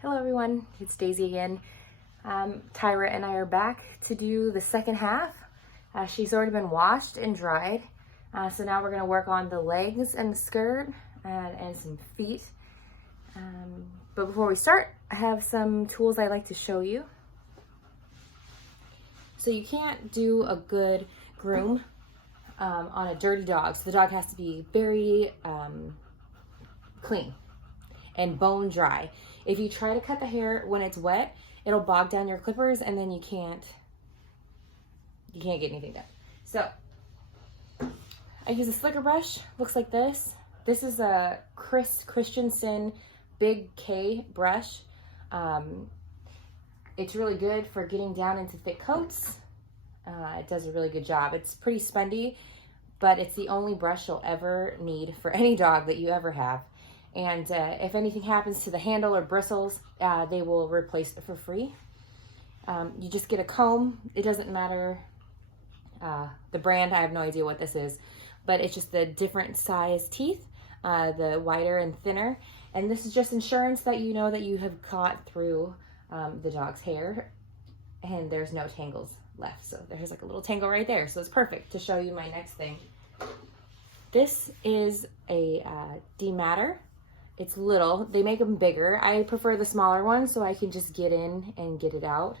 Hello everyone, it's Daisy again. Tyra and I are back to do the second half. She's already been washed and dried. So now we're going to work on the legs and the skirt and some feet. But before we start, I have some tools I'd like to show you. So you can't do a good groom on a dirty dog. So the dog has to be very clean and bone dry. If you try to cut the hair when it's wet, it'll bog down your clippers and then you can't get anything done. So I use a slicker brush, looks like this. This is a Chris Christensen Big K brush. It's really good for getting down into thick coats. It does a really good job. It's pretty spongy, but it's the only brush you'll ever need for any dog that you ever have. And if anything happens to the handle or bristles, they will replace it for free. You just get a comb. It doesn't matter the brand. I have no idea what this is, but it's just the different size teeth, the wider and thinner. And this is just insurance that you know that you have cut through the dog's hair and there's no tangles left. So there's like a little tangle right there. So it's perfect to show you my next thing. This is a dematter. It's little. They make them bigger. I prefer the smaller one so I can just get in and get it out,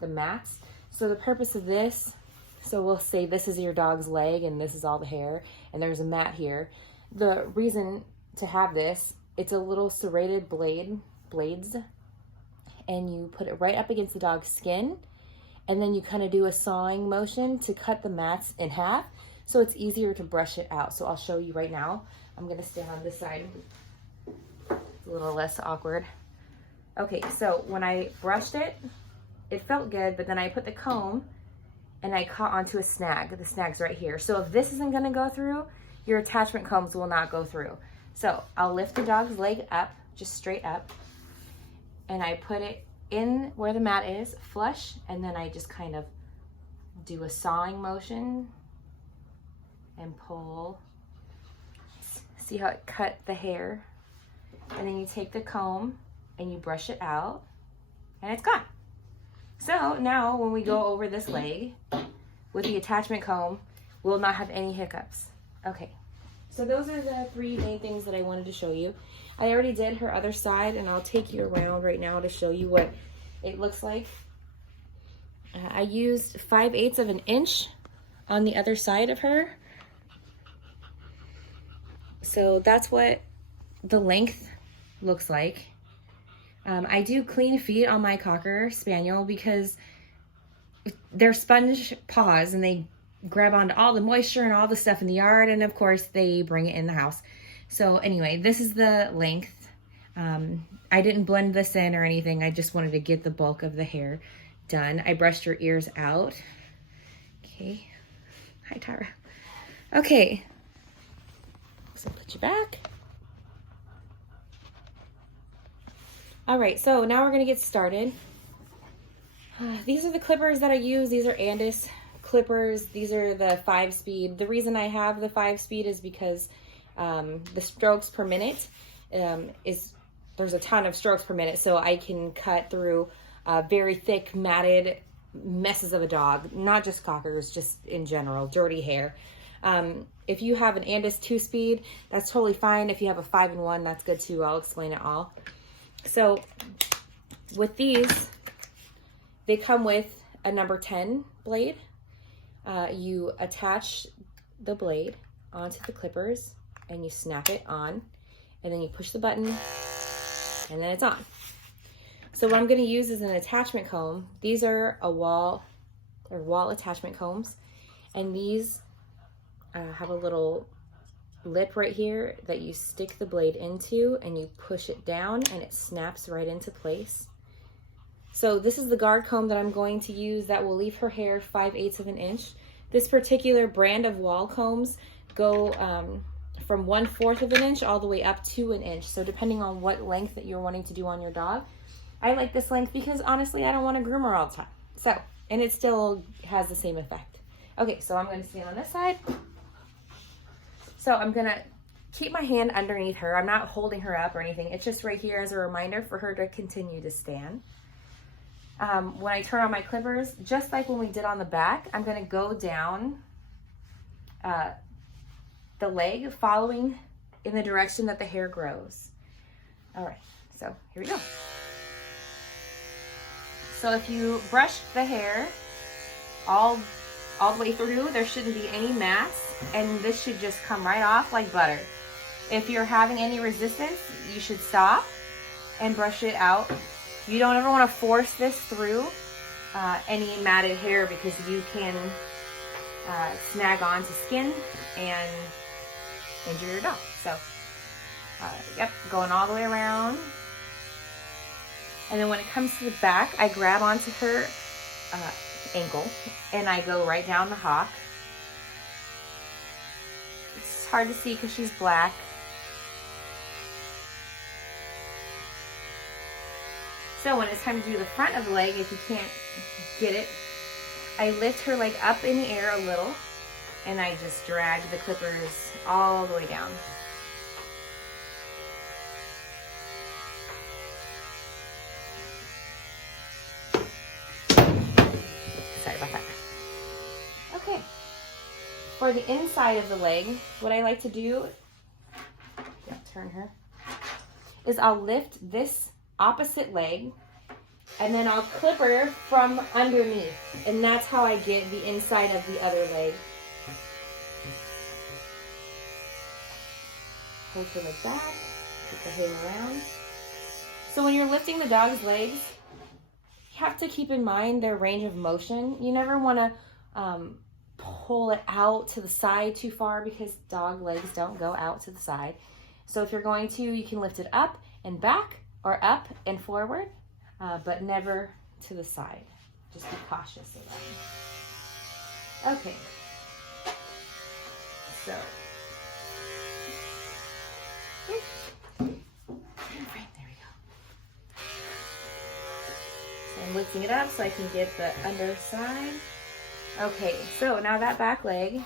the mats. So the purpose of this, so we'll say this is your dog's leg and this is all the hair and there's a mat here. The reason to have this, it's a little serrated blades, and you put it right up against the dog's skin, and then you kind of do a sawing motion to cut the mats in half so it's easier to brush it out. So I'll show you right now. I'm gonna stand on this side. It's a little less awkward. Okay, so when I brushed it, it felt good, but then I put the comb and I caught onto a snag. The snag's right here. So if this isn't gonna go through, your attachment combs will not go through. So I'll lift the dog's leg up, just straight up, and I put it in where the mat is, flush, and then I just kind of do a sawing motion and pull. See how it cut the hair? And then you take the comb and you brush it out and it's gone. So now when we go over this leg with the attachment comb, we'll not have any hiccups. Okay, so those are the three main things that I wanted to show you. I already did her other side and I'll take you around right now to show you what it looks like. I used 5/8 of an inch on the other side of her. So that's what the length looks like. I do clean feet on my Cocker Spaniel because they're sponge paws and they grab onto all the moisture and all the stuff in the yard, and of course they bring it in the house. So anyway, this is the length. I didn't blend this in or anything. I just wanted to get the bulk of the hair done. I brushed her ears out. Okay. Hi, Tyra. Okay. So put you back. All right, so now we're gonna get started. These are the clippers that I use. These are Andis clippers. These are the 5-speed. The reason I have the 5-speed is because the strokes per minute there's a ton of strokes per minute, so I can cut through very thick matted messes of a dog, not just Cockers, just in general, dirty hair. If you have an Andis 2-speed, that's totally fine. If you have a 5-in-1, that's good too. I'll explain it all. So with these, they come with a number 10 blade. You attach the blade onto the clippers and you snap it on, and then you push the button and then it's on. So what I'm going to use is an attachment comb. These are wall attachment combs, and these have a little lip right here that you stick the blade into and you push it down and it snaps right into place. So this is the guard comb that I'm going to use that will leave her hair 5/8 of an inch. This particular brand of wall combs go from 1/4 of an inch all the way up to an inch. So depending on what length that you're wanting to do on your dog. I like this length because honestly, I don't want to groom her all the time. So, and it still has the same effect. Okay, so I'm going to stand on this side. So I'm gonna keep my hand underneath her. I'm not holding her up or anything. It's just right here as a reminder for her to continue to stand. When I turn on my clippers, just like when we did on the back, I'm going to go down the leg, following in the direction that the hair grows. All right, so here we go. So if you brush the hair all the way through, there shouldn't be any mass, and this should just come right off like butter. If you're having any resistance, you should stop and brush it out. You don't ever want to force this through any matted hair, because you can snag onto skin and injure your dog. So, yep, going all the way around. And then when it comes to the back, I grab onto her ankle and I go right down the hock. It's hard to see because she's black. So when it's time to do the front of the leg, if you can't get it, I lift her leg up in the air a little and I just drag the clippers all the way down. Sorry about that. Okay. For the inside of the leg, what I like to do, turn her, is I'll lift this opposite leg and then I'll clip her from underneath, and that's how I get the inside of the other leg. Hold her like that, keep the hair around. So when you're lifting the dog's legs, you have to keep in mind their range of motion. You never want to pull it out to the side too far, because dog legs don't go out to the side. So if you're going to, you can lift it up and back, or up and forward, but never to the side. Just be cautious of that. Okay. So. There we go. So I'm lifting it up so I can get the underside. Okay, so now that back leg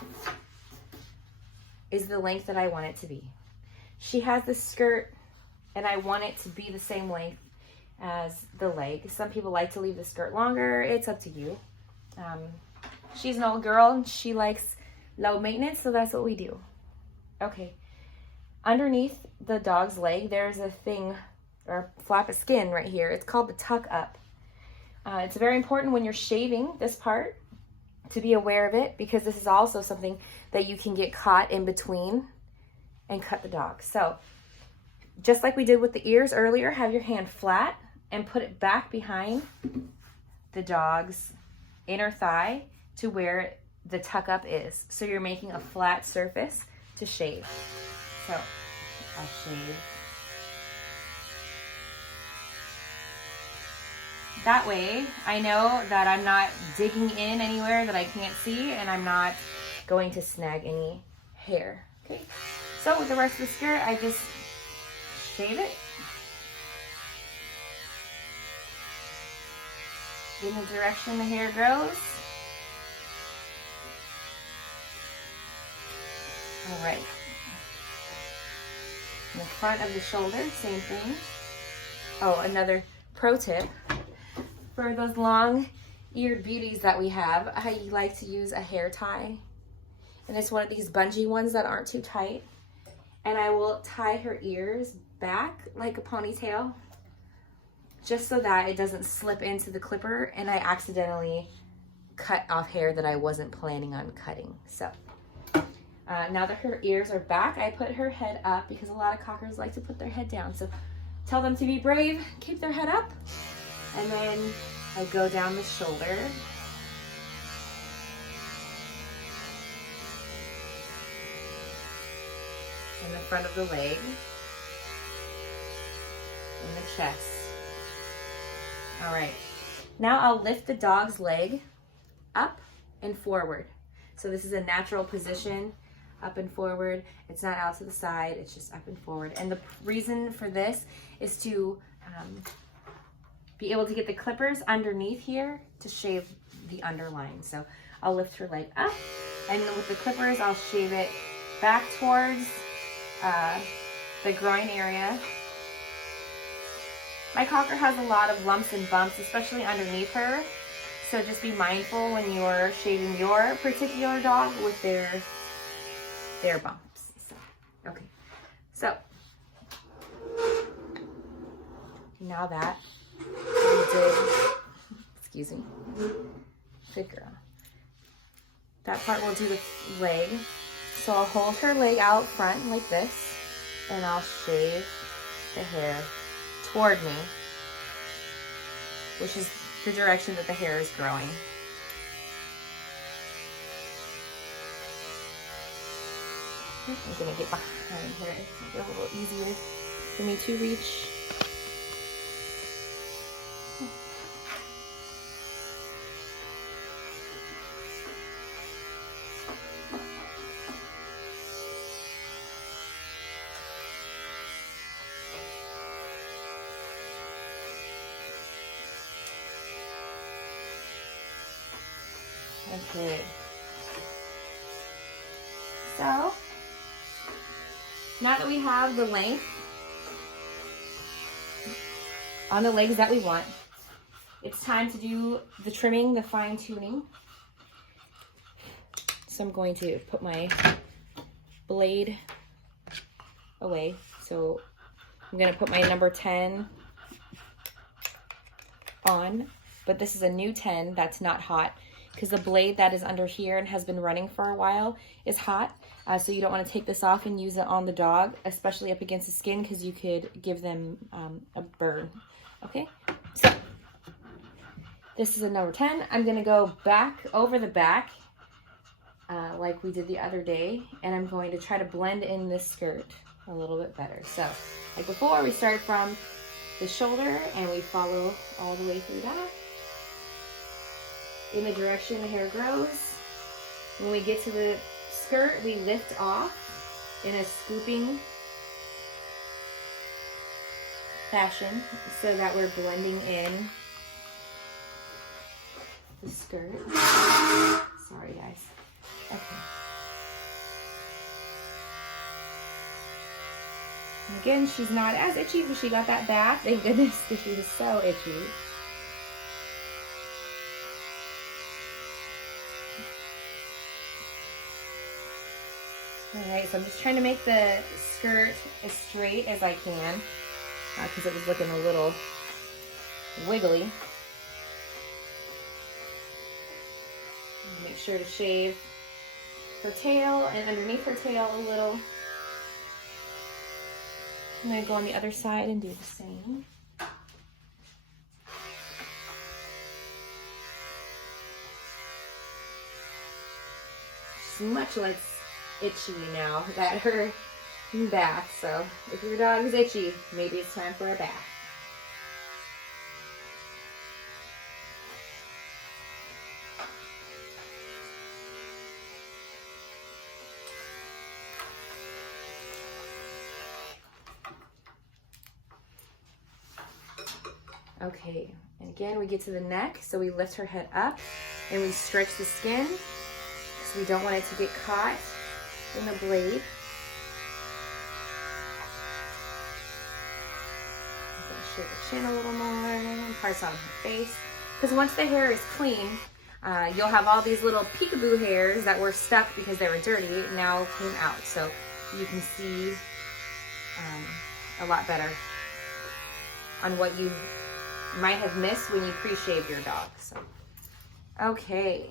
is the length that I want it to be. She has the skirt, and I want it to be the same length as the leg. Some people like to leave the skirt longer. It's up to you. She's an old girl and she likes low maintenance, so that's what we do. Okay. Underneath the dog's leg, there's a thing, or a flap of skin right here. It's called the tuck up. It's very important when you're shaving this part to be aware of it, because this is also something that you can get caught in between and cut the dog. So just like we did with the ears earlier, have your hand flat and put it back behind the dog's inner thigh to where the tuck up is. So you're making a flat surface to shave. So I'll shave. That way I know that I'm not digging in anywhere that I can't see, and I'm not going to snag any hair. Okay, so with the rest of the skirt, I just shave it in the direction the hair grows. All right. In the front of the shoulder, same thing. Oh, another pro tip. For those long-eared beauties that we have, I like to use a hair tie. And it's one of these bungee ones that aren't too tight. And I will tie her ears back like a ponytail, just so that it doesn't slip into the clipper and I accidentally cut off hair that I wasn't planning on cutting. So now that her ears are back, I put her head up, because a lot of cockers like to put their head down. So tell them to be brave, keep their head up. And then I go down the shoulder. In the front of the leg. In the chest. All right. Now I'll lift the dog's leg up and forward. So this is a natural position, up and forward. It's not out to the side, it's just up and forward. And the reason for this is to be able to get the clippers underneath here to shave the underline. So I'll lift her leg up, and with the clippers I'll shave it back towards the groin area. My Cocker has a lot of lumps and bumps, especially underneath her. So just be mindful when you're shaving your particular dog with their bumps. So, okay, so now that we did, excuse me, good girl. That part will do the leg. So I'll hold her leg out front like this, and I'll shave the hair toward me, which is the direction that the hair is growing. I'm gonna get behind her, make it a little easier for me to reach. Okay, so now that we have the length on the legs that we want, it's time to do the trimming, the fine tuning. So I'm going to put my blade away. So I'm going to put my number 10 on, but this is a new 10 that's not hot, because the blade that is under here and has been running for a while is hot. So you don't want to take this off and use it on the dog, especially up against the skin, because you could give them a burn. Okay, so this is a number 10. I'm going to go back over the back like we did the other day, and I'm going to try to blend in this skirt a little bit better. So like before, we start from the shoulder and we follow all the way through that in the direction the hair grows. When we get to the skirt, we lift off in a scooping fashion so that we're blending in the skirt. Sorry guys. Okay. And again, she's not as itchy, but she got that bath. Thank goodness, because she was so itchy. Alright, so I'm just trying to make the skirt as straight as I can, because it was looking a little wiggly. Make sure to shave her tail and underneath her tail a little. I'm going to go on the other side and do the same. She's much less itchy now that her bath. So if your dog is itchy, maybe it's time for a bath. Okay, and again we get to the neck, so we lift her head up and we stretch the skin because we don't want it to get caught in the blade. I'm going to shave the chin a little more, parts on her face, because once the hair is clean, you'll have all these little peekaboo hairs that were stuck because they were dirty now came out, so you can see a lot better on what you might have missed when you pre-shaved your dog. So, okay.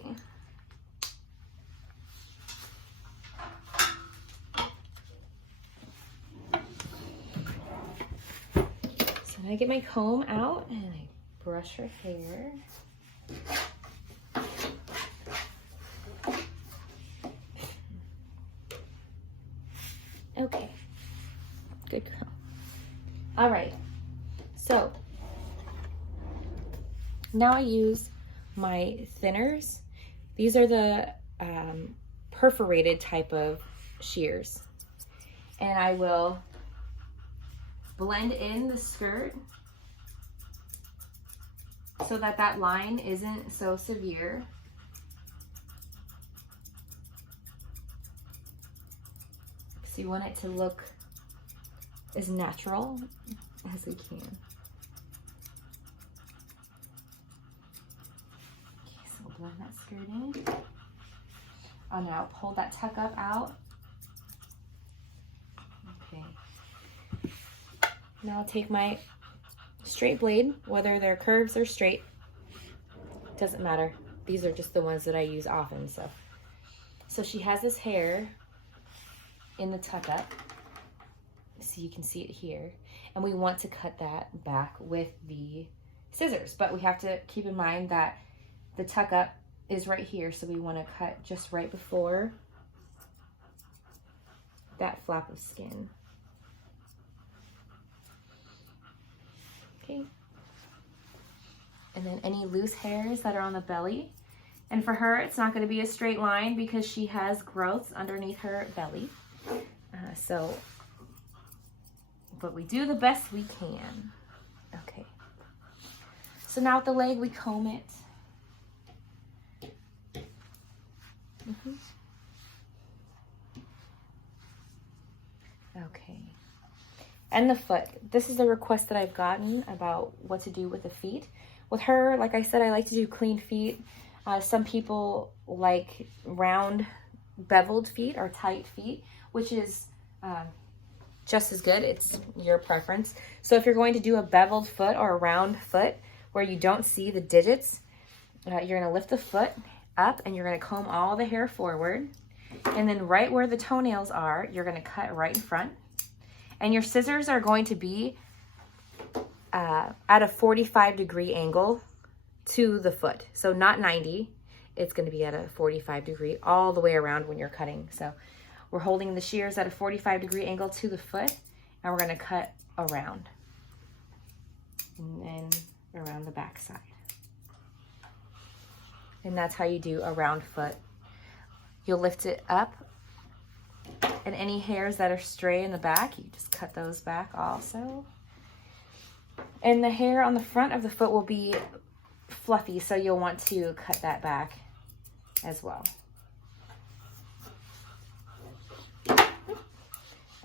So I get my comb out and I brush her hair. Okay, good girl. All right, so now I use my thinners. These are the perforated type of shears. And I will blend in the skirt so that that line isn't so severe. So you want it to look as natural as we can. Okay, so we'll blend that skirt in. Oh, now pull that tuck up out. Okay. Now I'll take my straight blade, whether they're curves or straight, doesn't matter. These are just the ones that I use often. So she has this hair in the tuck up, so you can see it here, and we want to cut that back with the scissors, but we have to keep in mind that the tuck up is right here, so we want to cut just right before that flap of skin. Okay. And then any loose hairs that are on the belly. And for her, it's not going to be a straight line because she has growths underneath her belly. But we do the best we can. Okay. So now with the leg, we comb it. Okay. And the foot. This is a request that I've gotten about what to do with the feet. With her, like I said, I like to do clean feet. Some people like round beveled feet or tight feet, which is just as good. It's your preference. So if you're going to do a beveled foot or a round foot where you don't see the digits, you're going to lift the foot up and you're going to comb all the hair forward. And then right where the toenails are, you're going to cut right in front. And your scissors are going to be at a 45-degree angle to the foot. So not 90. It's going to be at a 45-degree all the way around when you're cutting. So we're holding the shears at a 45-degree angle to the foot, and we're going to cut around. And then around the back side. And that's how you do a round foot. You'll lift it up, and any hairs that are stray in the back, you just cut those back also. And the hair on the front of the foot will be fluffy, so you'll want to cut that back as well.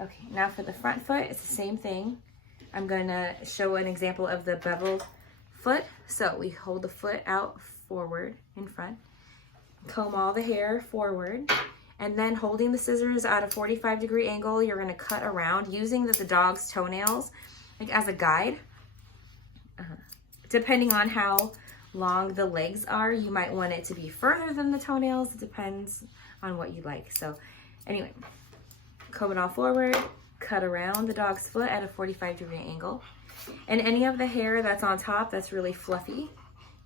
Okay, now for the front foot, it's the same thing. I'm going to show an example of the beveled foot. So we hold the foot out forward in front, comb all the hair forward, and then holding the scissors at a 45-degree angle, you're going to cut around using the dog's toenails like as a guide. Depending on how long the legs are, you might want it to be further than the toenails. It depends on what you like. So anyway, comb it all forward, cut around the dog's foot at a 45-degree angle. And any of the hair that's on top that's really fluffy,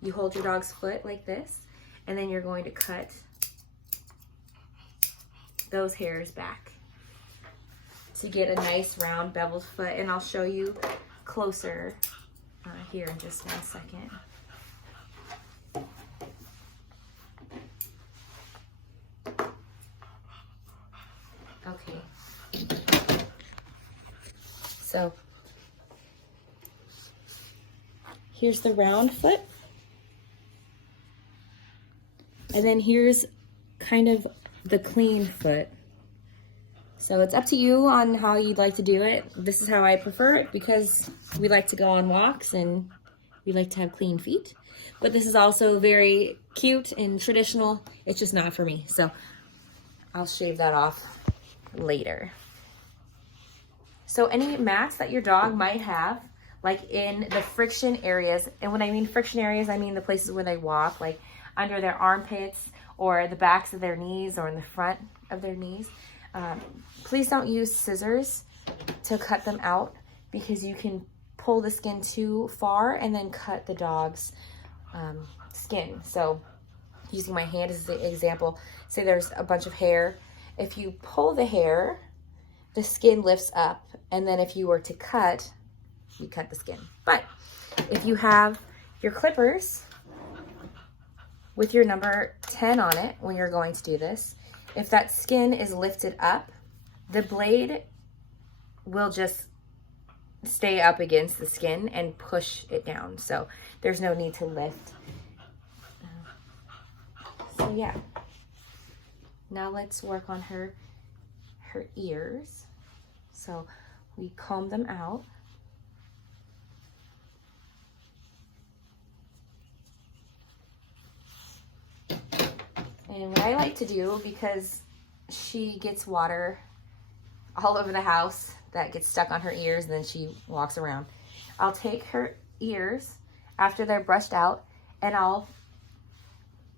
you hold your dog's foot like this, and then you're going to cut those hairs back to get a nice round beveled foot. And I'll show you closer here in just 1 second. Okay. So here's the round foot. And then here's kind of the clean foot. So it's up to you on how you'd like to do it. This is how I prefer it because we like to go on walks and we like to have clean feet. But this is also very cute and traditional. It's just not for me. So I'll shave that off later. So any mats that your dog might have, like in the friction areas, and when I mean friction areas, I mean the places where they walk, like under their armpits or the backs of their knees or in the front of their knees. Please don't use scissors to cut them out because you can pull the skin too far and then cut the dog's skin. So using my hand as the example, say there's a bunch of hair. If you pull the hair, the skin lifts up, and then if you were to cut, you cut the skin. But if you have your clippers with your number 10 on it when you're going to do this, if that skin is lifted up, the blade will just stay up against the skin and push it down. So there's no need to lift. So yeah. Now let's work on her ears. So we comb them out. And what I like to do, because she gets water all over the house that gets stuck on her ears and then she walks around, I'll take her ears after they're brushed out and I'll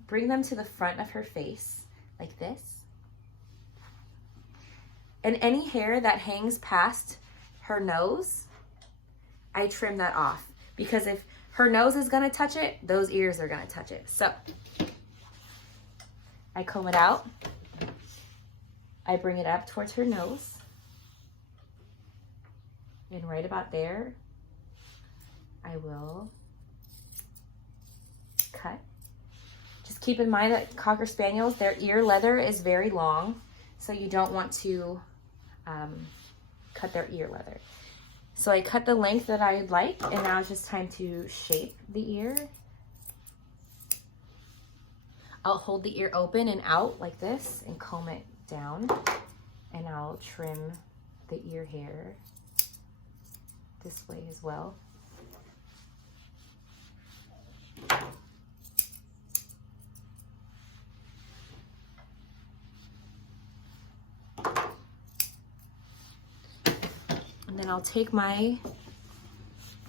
bring them to the front of her face like this. And any hair that hangs past her nose, I trim that off, because if her nose is gonna touch it, those ears are gonna touch it. So I comb it out. I bring it up towards her nose. And right about there, I will cut. Just keep in mind that Cocker Spaniels, their ear leather is very long, so you don't want to cut their ear leather. So I cut the length that I would like, and now it's just time to shape the ear. I'll hold the ear open and out like this and comb it down, and I'll trim the ear hair this way as well. And then I'll take my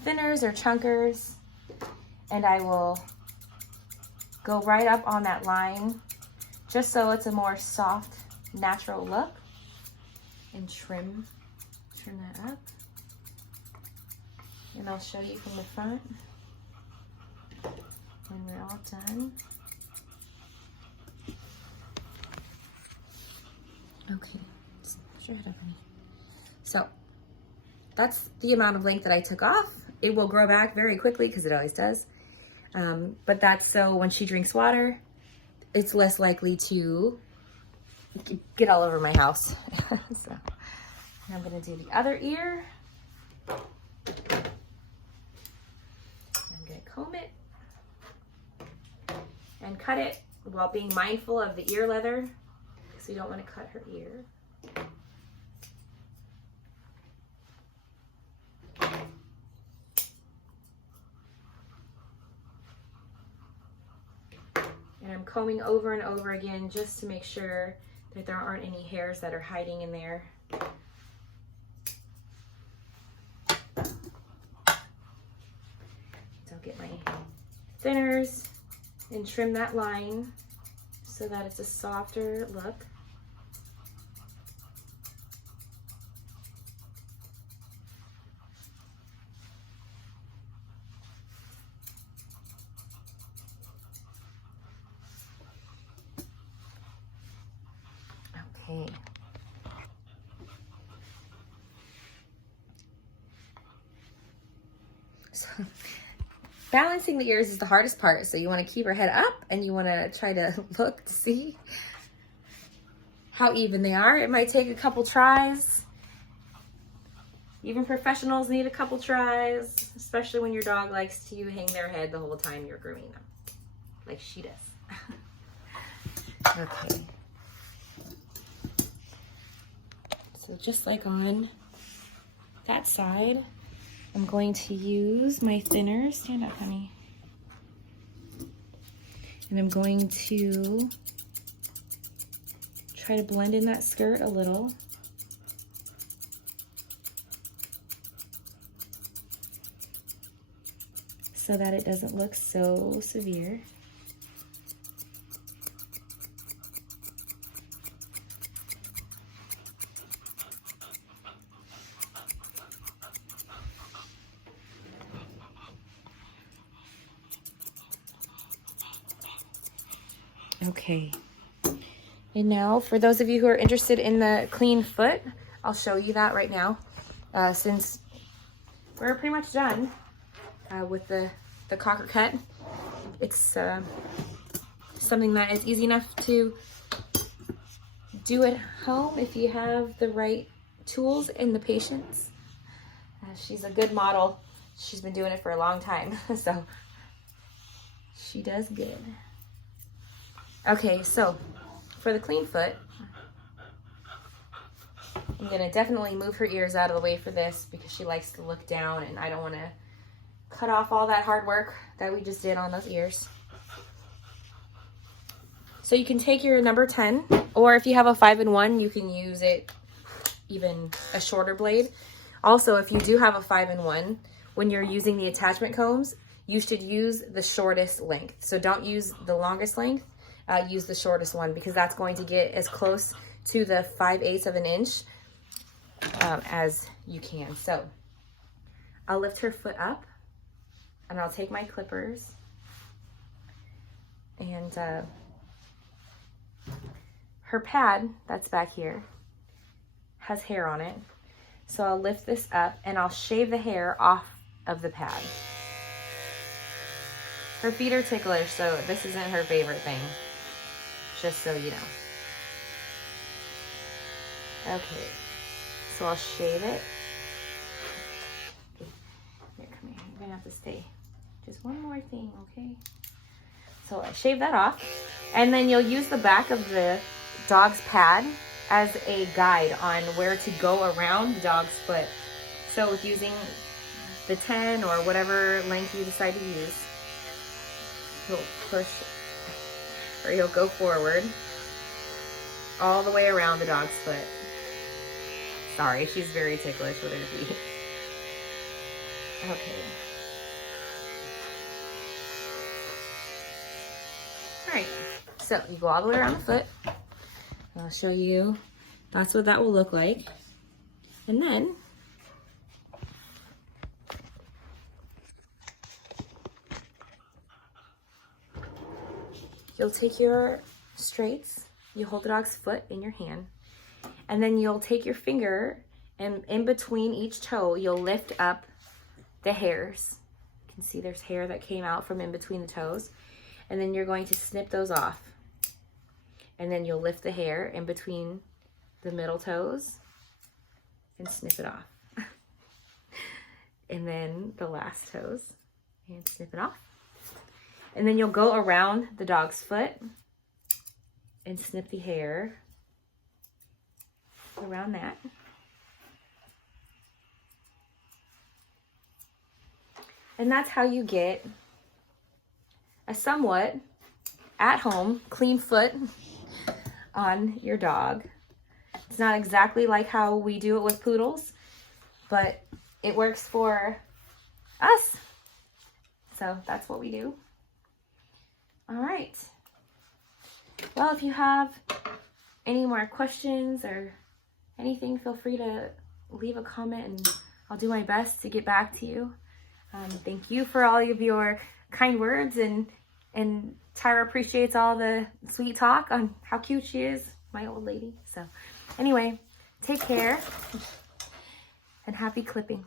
thinners or chunkers and I will go right up on that line just so it's a more soft, natural look, and trim that up. And I'll show you from the front when we're all done. Okay, put your head up, honey. So that's the amount of length that I took off. It will grow back very quickly because it always does. But that's so when she drinks water, it's less likely to get all over my house. So I'm gonna do the other ear. I'm gonna comb it and cut it while being mindful of the ear leather, because we don't want to cut her ear. And I'm combing over and over again just to make sure that there aren't any hairs that are hiding in there. So I'll get my thinners and trim that line so that it's a softer look. Okay. So balancing the ears is the hardest part. So you want to keep her head up and you want to try to look to see how even they are. It might take a couple tries. Even professionals need a couple tries, especially when your dog likes to hang their head the whole time you're grooming them, like she does. Okay. So just like on that side, I'm going to use my thinner. Stand up, honey. And I'm going to try to blend in that skirt a little. So that it doesn't look so severe. Okay, and now for those of you who are interested in the clean foot, I'll show you that right now. Since we're pretty much done with the Cocker cut, it's something that is easy enough to do at home if you have the right tools and the patience. She's a good model. She's been doing it for a long time, so she does good. Okay, so for the clean foot, I'm I'm gonna definitely move her ears out of the way for this because she likes to look down and I don't wanna cut off all that hard work that we just did on those ears. So you can take your number 10, or if you have a 5-in-1, you can use it even a shorter blade. Also, if you do have a 5-in-1, when you're using the attachment combs, you should use the shortest length. So don't use the longest length, use the shortest one, because that's going to get as close to the 5/8 of an inch as you can. So I'll lift her foot up and I'll take my clippers and her pad that's back here has hair on it. So I'll lift this up and I'll shave the hair off of the pad. Her feet are ticklish, so this isn't her favorite thing, just so you know. Okay, so I'll shave it. Here, come here, you're gonna have to stay. Just one more thing, okay? So I shave that off, and then you'll use the back of the dog's pad as a guide on where to go around the dog's foot. So with using the 10 or whatever length you decide to use, you'll push, or you'll go forward all the way around the dog's foot. Sorry, she's very ticklish with her feet. Okay. Alright, so you go all the way around the foot. I'll show you, that's what that will look like. And then you'll take your straights, you hold the dog's foot in your hand, and then you'll take your finger and in between each toe, you'll lift up the hairs. You can see there's hair that came out from in between the toes. And then you're going to snip those off. And then you'll lift the hair in between the middle toes and snip it off. And then the last toes and snip it off. And then you'll go around the dog's foot and snip the hair around that. And that's how you get a somewhat at-home clean foot on your dog. It's not exactly like how we do it with poodles, but it works for us. So that's what we do. All right. Well, if you have any more questions or anything, feel free to leave a comment and I'll do my best to get back to you. Thank you for all of your kind words, and Tyra appreciates all the sweet talk on how cute she is, my old lady. So anyway, take care and happy clipping.